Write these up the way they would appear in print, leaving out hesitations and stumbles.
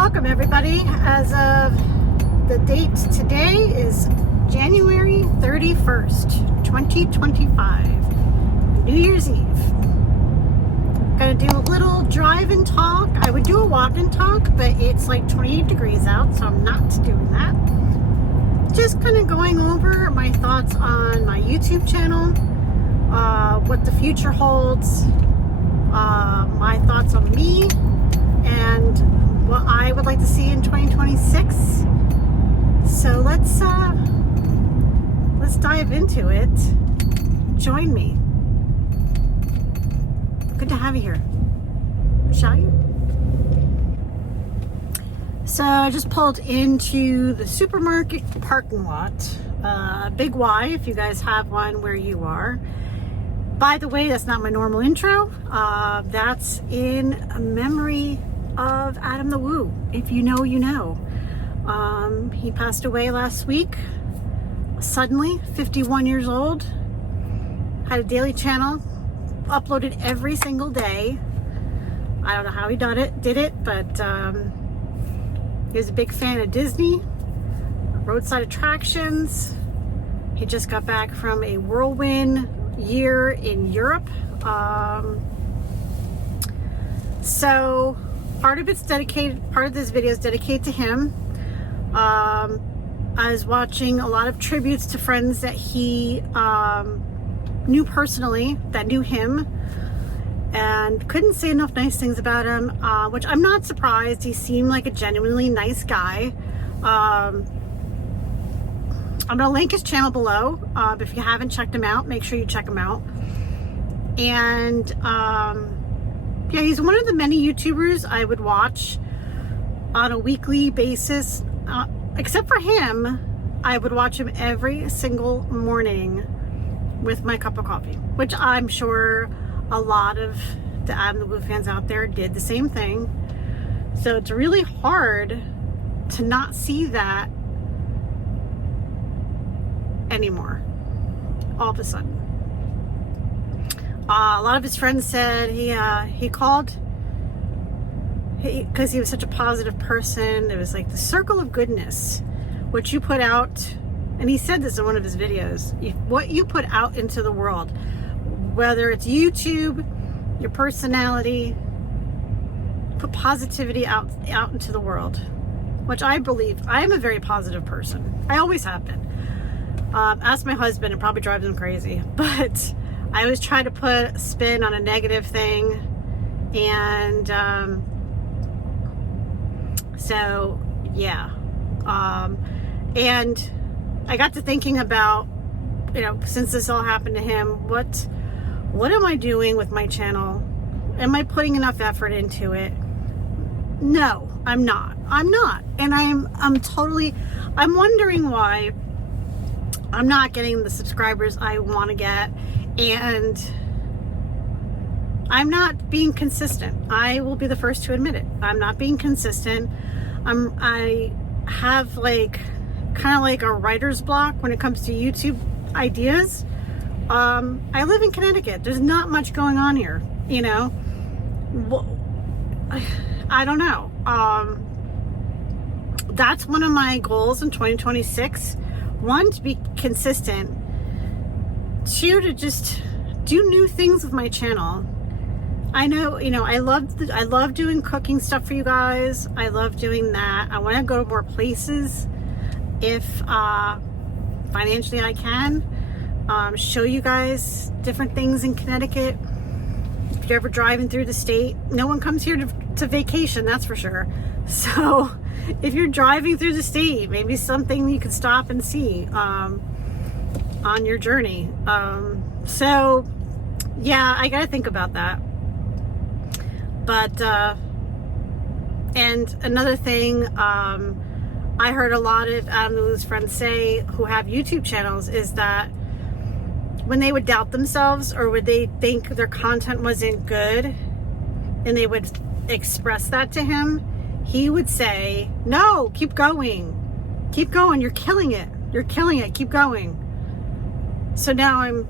welcome everybody. As of the date today is January 31st, 2025, New Year's Eve. Gonna do a little drive and talk. I would do a walk and talk, but it's like 28 degrees out, so I'm not doing that. Just kind of going over my thoughts on my YouTube channel, what the future holds, my thoughts on me, and what I would like to see in 2026. So let's dive into it. Join me. Good to have you here. Shall you? So I just pulled into the supermarket parking lot. Big Y, if you guys have one where you are. By the way, that's not my normal intro. That's in memory of Adam the Woo. If you know, you know. He passed away last week, suddenly, 51 years old. Had a daily channel, uploaded every single day. I don't know how he did it, but he was a big fan of Disney, roadside attractions. He just got back from a whirlwind year in Europe. So part of this video is dedicated to him. I was watching a lot of tributes to friends that he knew personally, that knew him, and couldn't say enough nice things about him, which I'm not surprised. He seemed like a genuinely nice guy. I'm gonna link his channel below. If you haven't checked him out, make sure you check him out. And yeah, he's one of the many YouTubers I would watch on a weekly basis. Except for him, I would watch him every single morning with my cup of coffee, which I'm sure a lot of the Adam the Woo fans out there did the same thing. So it's really hard to not see that anymore all of a sudden. A lot of his friends said he called because he was such a positive person. It was like the circle of goodness, which you put out, and he said this in one of his videos, what you put out into the world, whether it's YouTube, your personality, put positivity out into the world, which I believe. I am a very positive person. I always have been. Ask my husband, it probably drives him crazy, but I always try to put a spin on a negative thing. And so yeah, and I got to thinking about, since this all happened to him, what am I doing with my channel? Am I putting enough effort into it? No, I'm not. And I'm wondering why I'm not getting the subscribers I want to get, and I'm not being consistent. I will be the first to admit it. I'm not being consistent. I have kind of like a writer's block when it comes to YouTube ideas. I live in Connecticut. There's not much going on here, I don't know. That's one of my goals in 2026. One, to be consistent. Two, to just do new things with my channel. I know, I love doing cooking stuff for you guys. I love doing that. I want to go to more places if financially I can. Show you guys different things in Connecticut. If you're ever driving through the state, no one comes here to vacation, that's for sure. So if you're driving through the state, maybe something you can stop and see on your journey. So yeah, I gotta think about that. But and another thing, I heard a lot of Adam the Woo's friends say, who have YouTube channels, is that when they would doubt themselves, or would they think their content wasn't good, and they would express that to him, he would say, no, keep going, you're killing it, keep going. So now I'm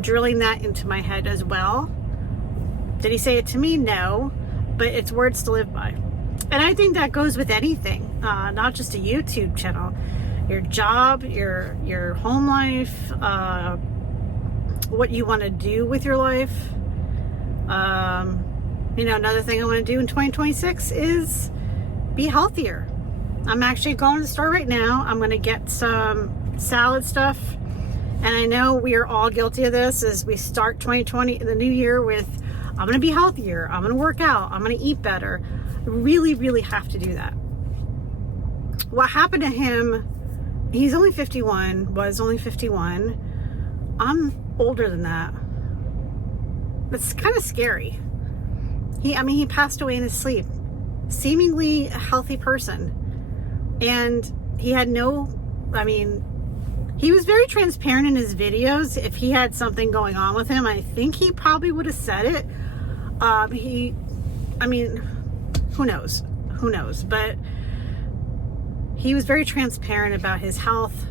drilling that into my head as well. Did he say it to me? No, but it's words to live by. And I think that goes with anything, not just a YouTube channel. Your job, your home life, what you want to do with your life. You know, another thing I want to do in 2026 is be healthier. I'm actually going to the store right now. I'm going to get some salad stuff. And I know we are all guilty of this as we start 2020, the new year, with I'm going to be healthier. I'm going to work out. I'm going to eat better. I really, really have to do that. What happened to him, he's only 51, was only 51. I'm older than that. It's kind of scary. He passed away in his sleep. Seemingly a healthy person. And he had he was very transparent in his videos. If he had something going on with him, I think he probably would have said it. Who knows? Who knows? But he was very transparent about his health.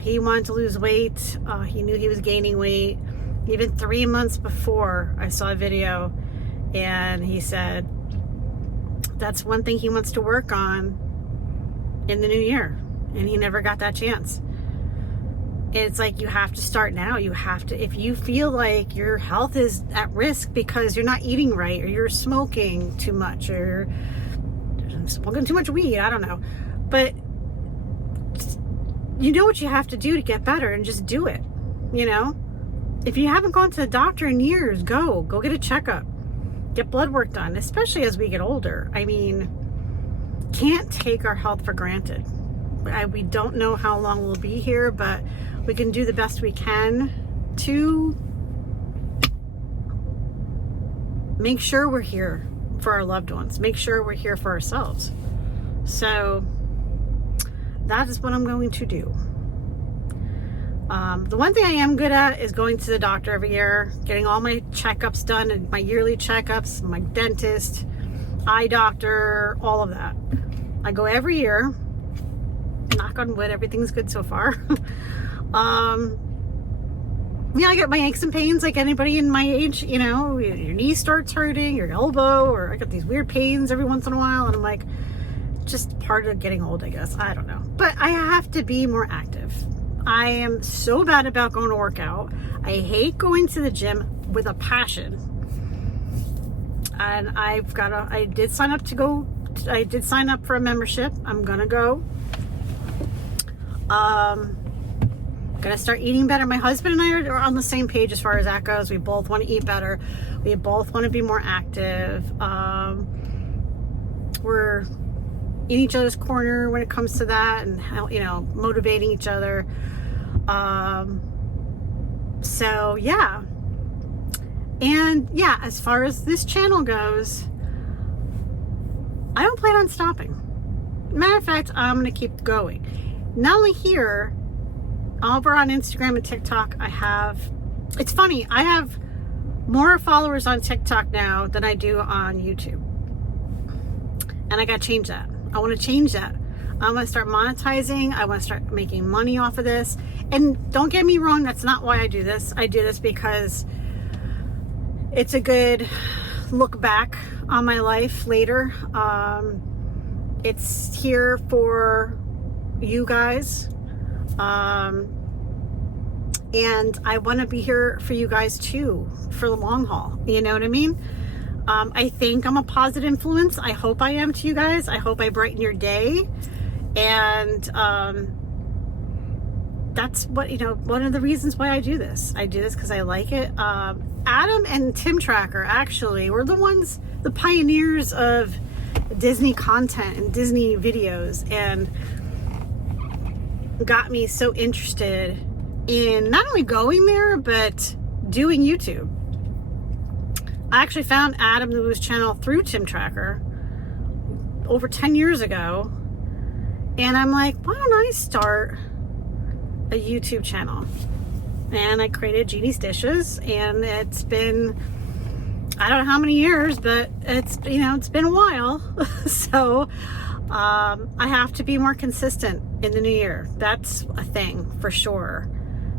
He wanted to lose weight. He knew he was gaining weight. Even 3 months before, I saw a video, and he said that's one thing he wants to work on in the new year, and he never got that chance. It's like, you have to start now. You have to, if you feel like your health is at risk because you're not eating right, or you're smoking too much, or smoking too much weed, I don't know, but you know what you have to do to get better, and just do it. You know, if you haven't gone to the doctor in years, go get a checkup, get blood work done, especially as we get older. I mean, can't take our health for granted. We don't know how long we'll be here, but we can do the best we can to make sure we're here for our loved ones, make sure we're here for ourselves. So that is what I'm going to do. The one thing I am good at is going to the doctor every year, getting all my checkups done, and my yearly checkups, my dentist, eye doctor, all of that. I go every year. Knock on wood, everything's good so far. Yeah, I get my aches and pains like anybody in my age. You know, your knee starts hurting, your elbow, or I get these weird pains every once in a while, and I'm like, just part of getting old, I guess. I don't know. But I have to be more active. I am so bad about going to work out. I hate going to the gym with a passion. And I did sign up for a membership. I'm gonna go. Gonna start eating better. My husband and I are on the same page as far as that goes. We both want to eat better. We both want to be more active. We're in each other's corner when it comes to that, and how, you know, motivating each other. So yeah. And yeah, as far as this channel goes, I don't plan on stopping. Matter of fact, I'm gonna keep going. Not only here, over on Instagram and TikTok, it's funny, I have more followers on TikTok now than I do on YouTube. And I gotta change that. I wanna change that. I wanna start monetizing. I wanna start making money off of this. And don't get me wrong, that's not why I do this. I do this because it's a good look back on my life later. It's here for you guys. And I want to be here for you guys too, for the long haul. You know what I mean? I think I'm a positive influence. I hope I am to you guys. I hope I brighten your day. And that's what, you know, one of the reasons why I do this. I do this because I like it. Adam and Tim Tracker actually were the pioneers of Disney content and Disney videos, and got me so interested in not only going there, but doing YouTube. I actually found Adam Lewis channel through Tim Tracker over 10 years ago. And I'm like, why don't I start a YouTube channel? And I created Jeannie's Dishes, and it's been, I don't know how many years, but it's been a while. So I have to be more consistent in the new year. That's a thing for sure.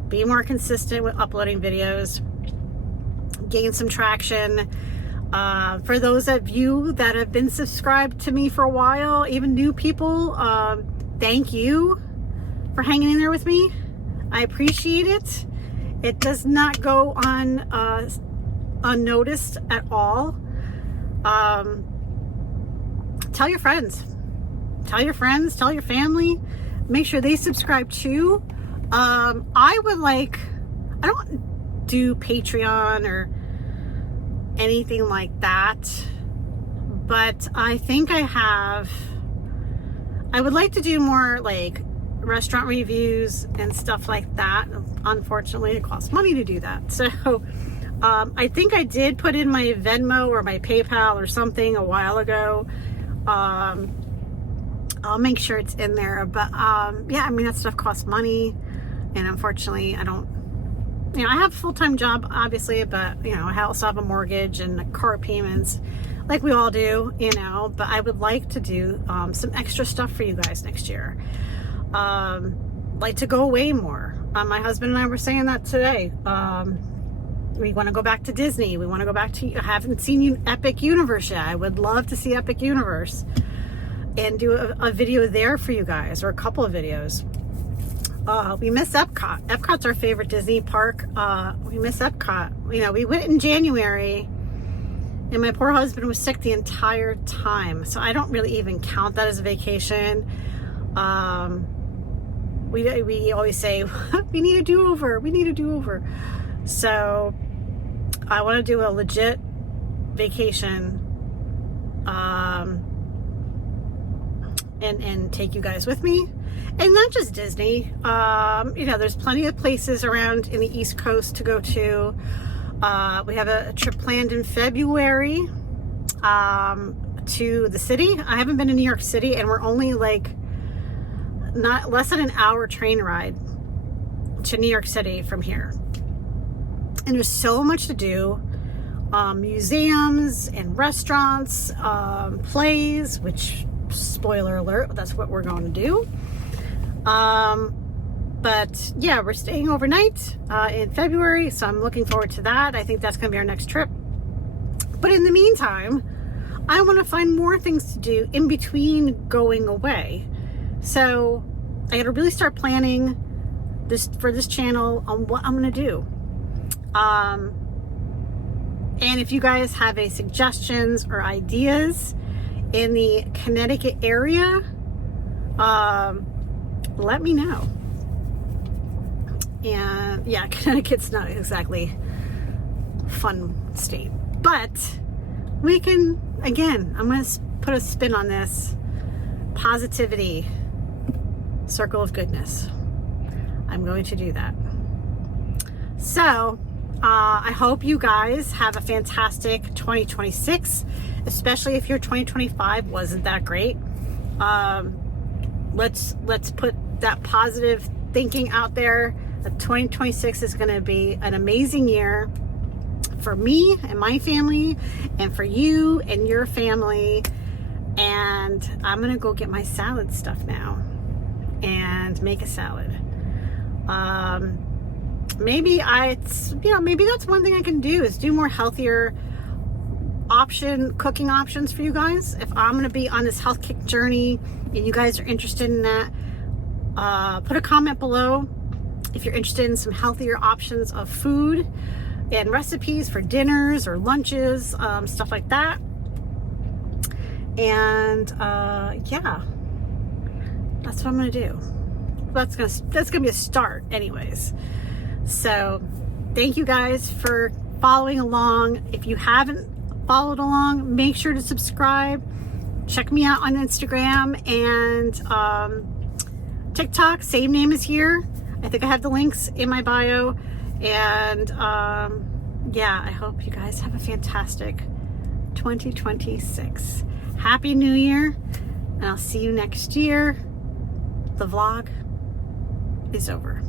Be more consistent with uploading videos, gain some traction. For those of you that have been subscribed to me for a while, even new people, thank you for hanging in there with me. I appreciate it. It does not go on unnoticed at all. Tell your friends. Tell your friends. Tell your family. Make sure they subscribe too. I don't do Patreon or anything like that, but I think I would like to do more like restaurant reviews and stuff like that. Unfortunately, it costs money to do that. So I think I did put in my Venmo or my PayPal or something a while ago. I'll make sure it's in there, but yeah, I mean, that stuff costs money, and unfortunately I don't, I have a full-time job obviously, but I also have a mortgage and car payments like we all do, but I would like to do some extra stuff for you guys next year. Like to go away more. My husband and I were saying that today. We want to go back to Disney. We want to go back to, I haven't seen Epic Universe yet. I would love to see Epic Universe and do a video there for you guys, or a couple of videos. We miss Epcot. Epcot's our favorite Disney park. We miss Epcot. We went in January, and my poor husband was sick the entire time, so I don't really even count that as a vacation. We always say we need a do-over. We need a do-over. So I want to do a legit vacation, and take you guys with me, and not just Disney. There's plenty of places around in the East Coast to go to. We have a trip planned in February to the city. I haven't been to New York City, and we're only like not less than an hour train ride to New York City from here. And there's so much to do. Museums and restaurants, plays, which, spoiler alert, that's what we're going to do. But yeah, we're staying overnight in February, so I'm looking forward to that. I think that's going to be our next trip. But in the meantime, I want to find more things to do in between going away. So I got to really start planning for this channel on what I'm going to do. And if you guys have any suggestions or ideas in the Connecticut area, let me know. And yeah, Connecticut's not exactly a fun state, but we can, again, I'm going to put a spin on this. Positivity, circle of goodness. I'm going to do that. So I hope you guys have a fantastic 2026, especially if your 2025 wasn't that great. Let's put that positive thinking out there. 2026 is going to be an amazing year for me and my family, and for you and your family. And I'm going to go get my salad stuff now and make a salad. Maybe that's one thing I can do, is do more healthier cooking options for you guys. If I'm going to be on this health kick journey and you guys are interested in that, put a comment below if you're interested in some healthier options of food and recipes for dinners or lunches, stuff like that. And yeah, that's what I'm going to do. That's gonna be a start anyways. So thank you guys for following along. If you haven't followed along, make sure to subscribe. Check me out on Instagram and TikTok. Same name is here. I think I have the links in my bio. And yeah, I hope you guys have a fantastic 2026. Happy New Year, and I'll see you next year. The vlog is over.